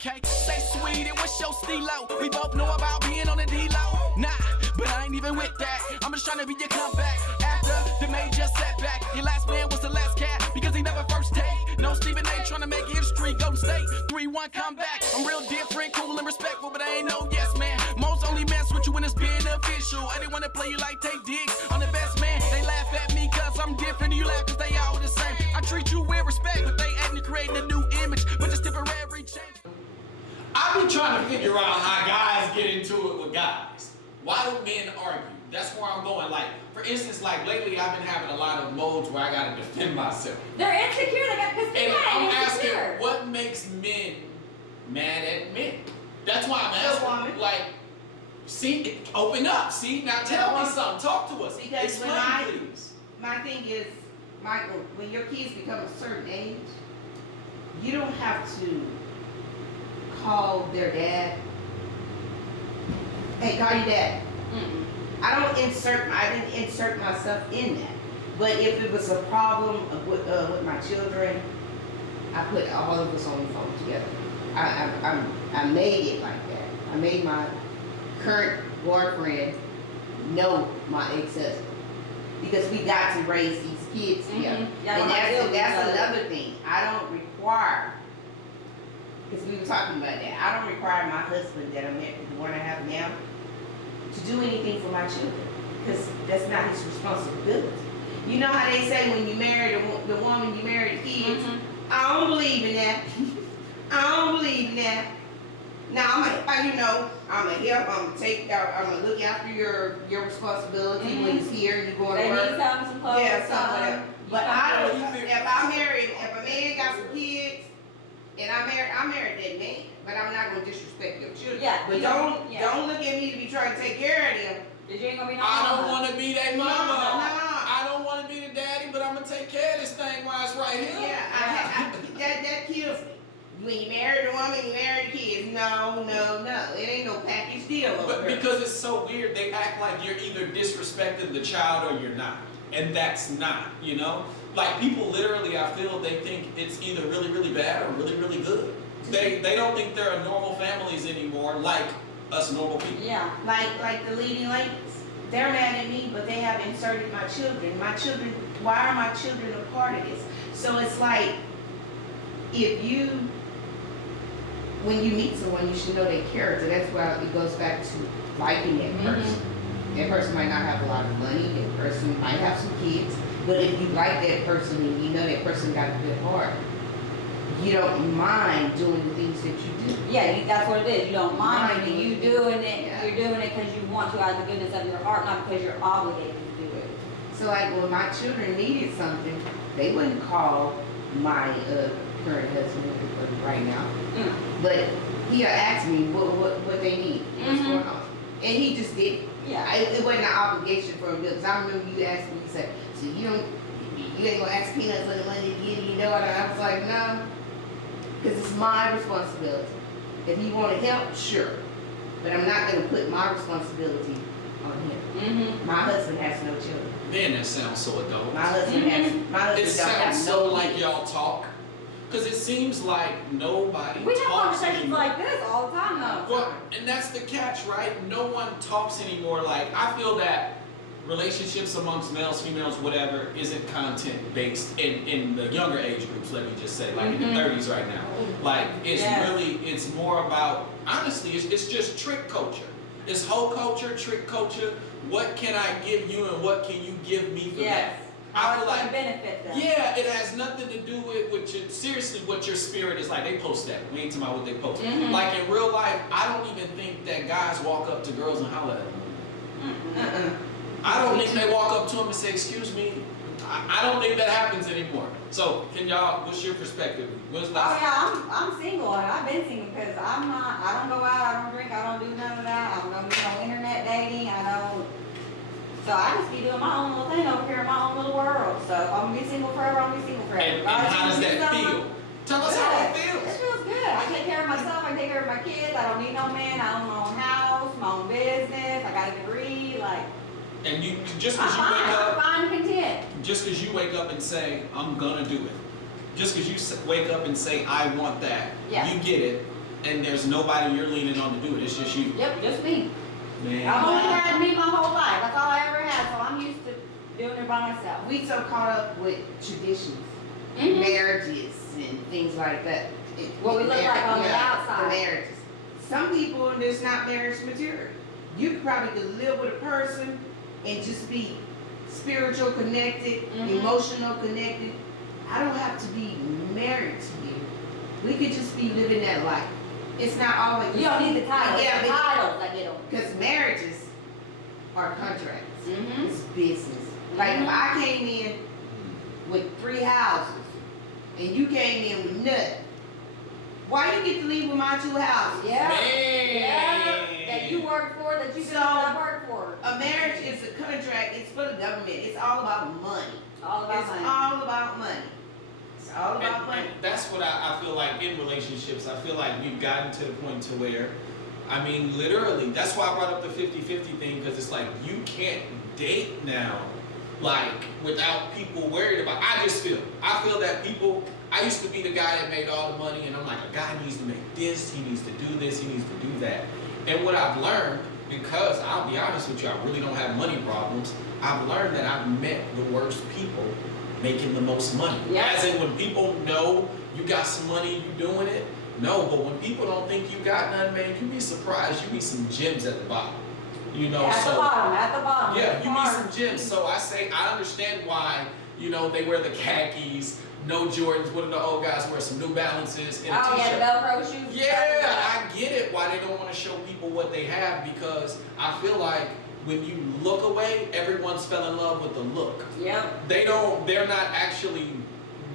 Okay, stay sweet and what's your stilo? We both know about being on the D-low. Nah, but I ain't even with that. I'm just trying to be your comeback after the major setback. Your last man was the last cat because he never first take. No Stephen A. trying to make history, Golden State 3-1 comeback. I'm real different, cool and respectful, but I ain't no yes man. Most only mess with you when it's beneficial. I didn't want to play you like take digs. I'm the best man. They laugh at me cause I'm different. You laugh cause they all the same. I treat you with respect, but they acting creating a new image, but it's temporary change. I be trying to figure out how guys get into it with guys. Why do men argue? That's where I'm going. Like, for instance, like lately I've been having a lot of modes where I gotta defend myself. They're insecure, they got pissed And off. I'm asking, what makes men mad at men? That's why I'm asking. Like, see, open up. See, now tell me something. Talk to us. Because explain, please. My thing is, Michael, when your kids become a certain age, you don't have to call their dad. Hey, call your dad. I didn't insert myself in that. But if it was a problem with my children, I put all of us on the phone together. I made it like that. I made my current boyfriend know my ex-husband. Because we got to raise these kids together. And that's another thing. I don't require, because we were talking about that, I don't require my husband that I'm the one I have now to do anything for my children, because that's not his responsibility. You know how they say when you marry the woman, you marry the kids? I don't believe in that. I don't believe in that. Now I'm gonna help. I'm gonna look after your responsibility when he's here. You going to work? Some clothes, whatever. But I don't. If a man got some kids, and I'm married that man. But I'm not gonna disrespect your children. Yeah. But don't look at me to be trying to take care of them. You ain't gonna be no I don't want to be that mama. No. I don't want to be the daddy, but I'm gonna take care of this thing while it's right here. Yeah, that kills me. When you marry the woman, you marry the kids. No. It ain't no package deal over But there. because it's so weird, they act like you're either disrespecting the child or you're not. And that's not, you know? Like, people literally, I feel, they think it's either really, really bad or really, really good. They don't think there are normal families anymore like us normal people. Yeah. Like the leading ladies. They're mad at me, but they have inserted my children. Why are my children a part of this? So it's like, when you meet someone, you should know their character. That's why it goes back to liking that person. That person might not have a lot of money. That person might have some kids. But if you like that person and you know that person got a good heart, you don't mind doing the things that you do. Yeah, that's what it is. You don't mind it. You doing it. Yeah. You're doing it because you want to out of the goodness of your heart, not because you're obligated to do it. So like when my children needed something, they wouldn't call my current husband right now. But he'll ask me what they need, what's going on. And he just did it. Yeah. It wasn't an obligation for him, because I remember you asked me, you said, so you ain't gonna ask Peanut for the money to give you, know what? I was like, no, because it's my responsibility. If you want to help, sure. But I'm not gonna put my responsibility on him. My husband has no children. Man, that sounds so adult. My husband It don't have sounds no so kids. like y'all talk. Because it seems like nobody We have talks conversations anymore. like this all the time, though. Well, and that's the catch, right? No one talks anymore. Like, I feel that relationships amongst males, females, whatever, isn't content based in the younger age groups, let me just say, like in the 30s right now. Like, it's it's more about, honestly, it's just trick culture. It's hoe culture, trick culture. What can I give you and what can you give me for that? I feel like, benefit them. yeah, it has nothing to do with your, seriously, what your spirit is like. They post that. We ain't talking about what they post. Like in real life, I don't even think that guys walk up to girls and holler at them. I don't think they walk up to them and say, excuse me. I don't think that happens anymore. So, can y'all, what's your perspective? I'm single, and I've been single because I don't go out, I don't drink, I don't do none of that. I don't do no internet dating, so I just be doing my own little thing over here in my own little world. So if I'm gonna be single forever, I'm gonna be single forever. And how does that feel? Tell us how it feels. It feels good. I take care of myself, I take care of my kids, I don't need no man, I own my own house, my own business, I got a degree, like. And you, just because you wake up, I'm content. just because you wake up and say, I'm gonna do it. Just because you wake up and say, I want that, you get it. And there's nobody you're leaning on to do it. It's just you. Yep, just me. Man. I've only had me my whole life. That's all I ever had, so I'm used to doing it by myself. We so caught up with traditions, Mhm. marriages, and things like that. What we look like on the outside. The marriages. Some people, it's not marriage material. You probably could live with a person and just be spiritual connected, Mhm. emotional connected. I don't have to be married to you. We could just be living that life. It's not always. You don't need the title. Yeah, It's the but- titles that get them. Because marriages are contracts. Mm-hmm. It's business. Like if I came in with 3 houses and you came in with nothing, why you get to leave with my 2 houses? Yeah. Man. Yeah. That you work for, that you So- did not work for. A marriage is a contract. It's for the government. It's all about money. All about It's money. all about money. It's all about money. And that's what I feel like in relationships. I feel like we've gotten to the point to where, I mean, literally, that's why I brought up the 50-50 thing, because it's like you can't date now, like, without people worried about. I feel that people. I used to be the guy that made all the money, and I'm like, a guy needs to make this, he needs to do this, he needs to do that. And what I've learned, because I'll be honest with you, I really don't have money problems. I've learned that I've met the worst people making the most money. Yeah. As in when people know you got some money, you doing it. No, but when people don't think you got none, man, you'd be surprised. You be some gems at the bottom. You know, At so the bottom. yeah, you Hard. be some gems. So I say I understand why, you know, they wear the khakis, no Jordans, what do the old guys wear? Some New Balances and a Oh, t-shirt. yeah, the Velcro shoes. Yeah, I get it why they don't want to show people what they have, because I feel like when you look away, everyone's fell in love with the look. Yep. They're not actually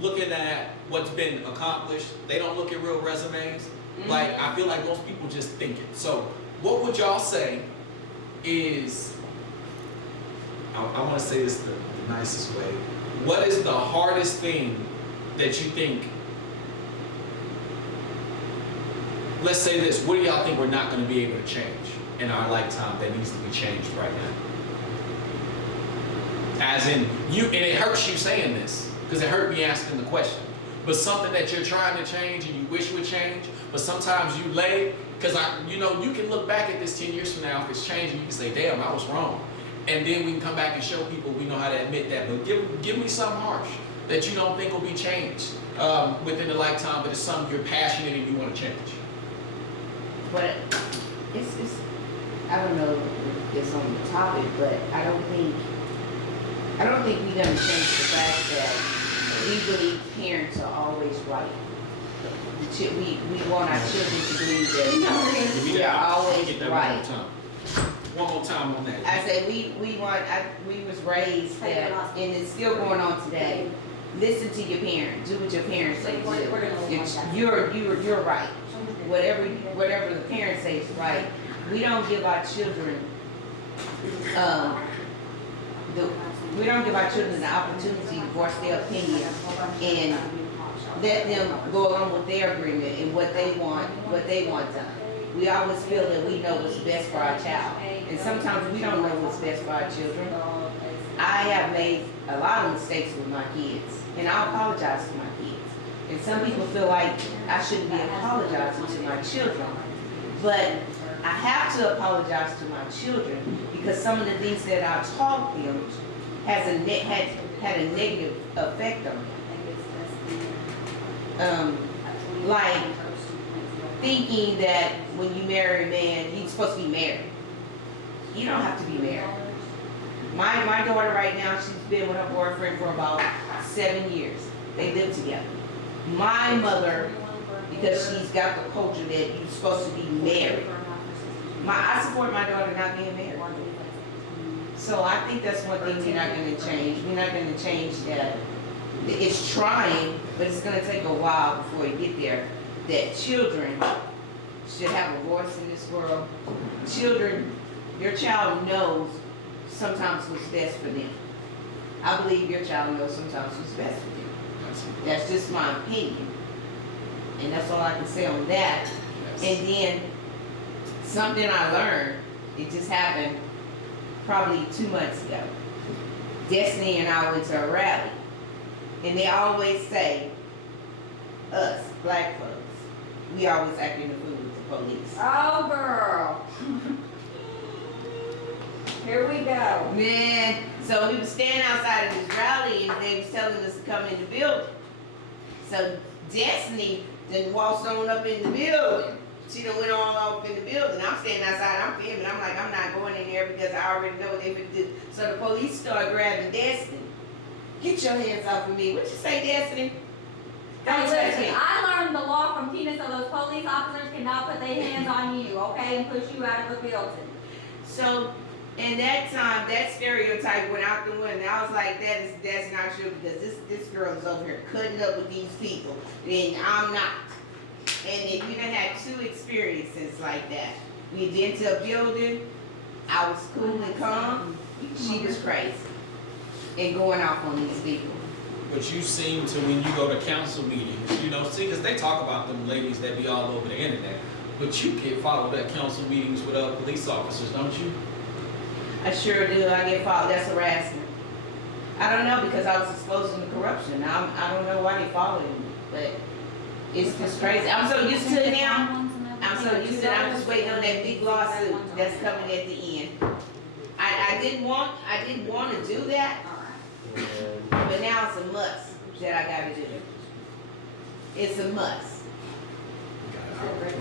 looking at what's been accomplished. They don't look at real resumes. Mhm. Like, I feel like most people just think it. So what would y'all say is, I want to say this the nicest way. What is the hardest thing that you think, let's say this, what do y'all think we're not going to be able to change in our lifetime that needs to be changed right now? As in, and it hurts you saying this, because it hurt me asking the question. But something that you're trying to change and you wish would change, but sometimes you lay, because you can look back at this 10 years from now, if it's changing, you can say, damn, I was wrong. And then we can come back and show people we know how to admit that. But give me something harsh that you don't think will be changed within the lifetime, but it's something you're passionate and you want to change. But it's I don't know if it's on the topic, but I don't think we're gonna change the fact that we believe parents are always right. We want our children to believe that we are always Get that right. One more time on that. I say we was raised that, and it's still going on today. Listen to your parents. Do what your parents say do. You're right. Whatever the parents say is right. We don't give our children the opportunity to voice their opinion and let them go along with their agreement and what they want done. We always feel that we know what's best for our child, and sometimes we don't know what's best for our children. I have made a lot of mistakes with my kids, and I apologize to my kids. And some people feel like I shouldn't be apologizing to my children, but I have to apologize to my children because some of the things that I taught them had a negative effect on them. Like thinking that when you marry a man, you're supposed to be married. You don't have to be married. My daughter right now, she's been with her boyfriend for about 7 years. They live together. My mother, because she's got the culture that you're supposed to be married. I support my daughter not being married. So I think that's one thing we're not going to change. We're not going to change that. It's trying, but it's going to take a while before we get there. That children should have a voice in this world. Children, your child knows sometimes what's best for them. I believe your child knows sometimes what's best for them. That's just my opinion. And that's all I can say on that. And then something I learned, it just happened probably 2 months ago. Destiny and I went to a rally. And they always say, us, black folks, we always acting the fool with the police. Oh, girl. Here we go. Man, so we was standing outside of this rally and they was telling us to come in the building. So Destiny then waltzed on up in the building. She done went all up in the building. I'm standing outside, I'm filming. I'm like, I'm not going in there because I already know what they would do. So the police start grabbing Destiny. Get your hands off of me. What you say, Destiny? Don't touch Listen, me. I learned the law from Tina, so those police officers cannot put their hands on you, okay, and push you out of a building. So in that time, that stereotype went out the window. I was like, that's not true because this girl is over here cutting up with these people, and I'm not. And if we done had 2 experiences like that. We went to a building, I was cool and calm, she was crazy. And going off on these people. But you seem to, when you go to council meetings, you know, see, because they talk about them ladies that be all over the internet, but you get followed at council meetings with police officers, don't you? I sure do, I get followed, that's harassment. I don't know, because I was exposing the corruption. I don't know why they followed me, but it's just crazy. I'm so used to it now. I'm so used to it, I'm just waiting on that big lawsuit that's coming at the end. I didn't want to do that, but now it's a must that I gotta do. It's a must.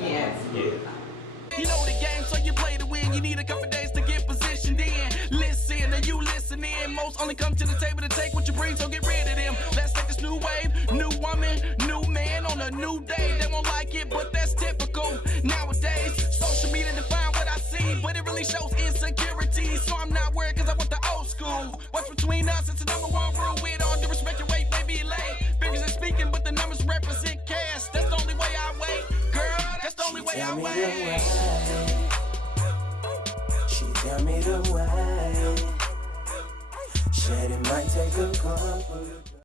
Yes. You know the game, so you play to win. You need a couple days to get positioned in. Listen, and you listening. Most only come to the table to take what you bring, so get rid of them. Let's take this new wave, new woman, new man on a new day. They won't like it, but that's typical. Nowadays, social media define what I see, but it really shows insecurity. So I'm not worried because I want the old school. What's between us? It's the #1 rule. With all due respect, your weight may be late. Figures are speaking, but the numbers represent cash. That's the only way I wait. Girl, that's the only way I wait. She tell me the way. Said it might take a couple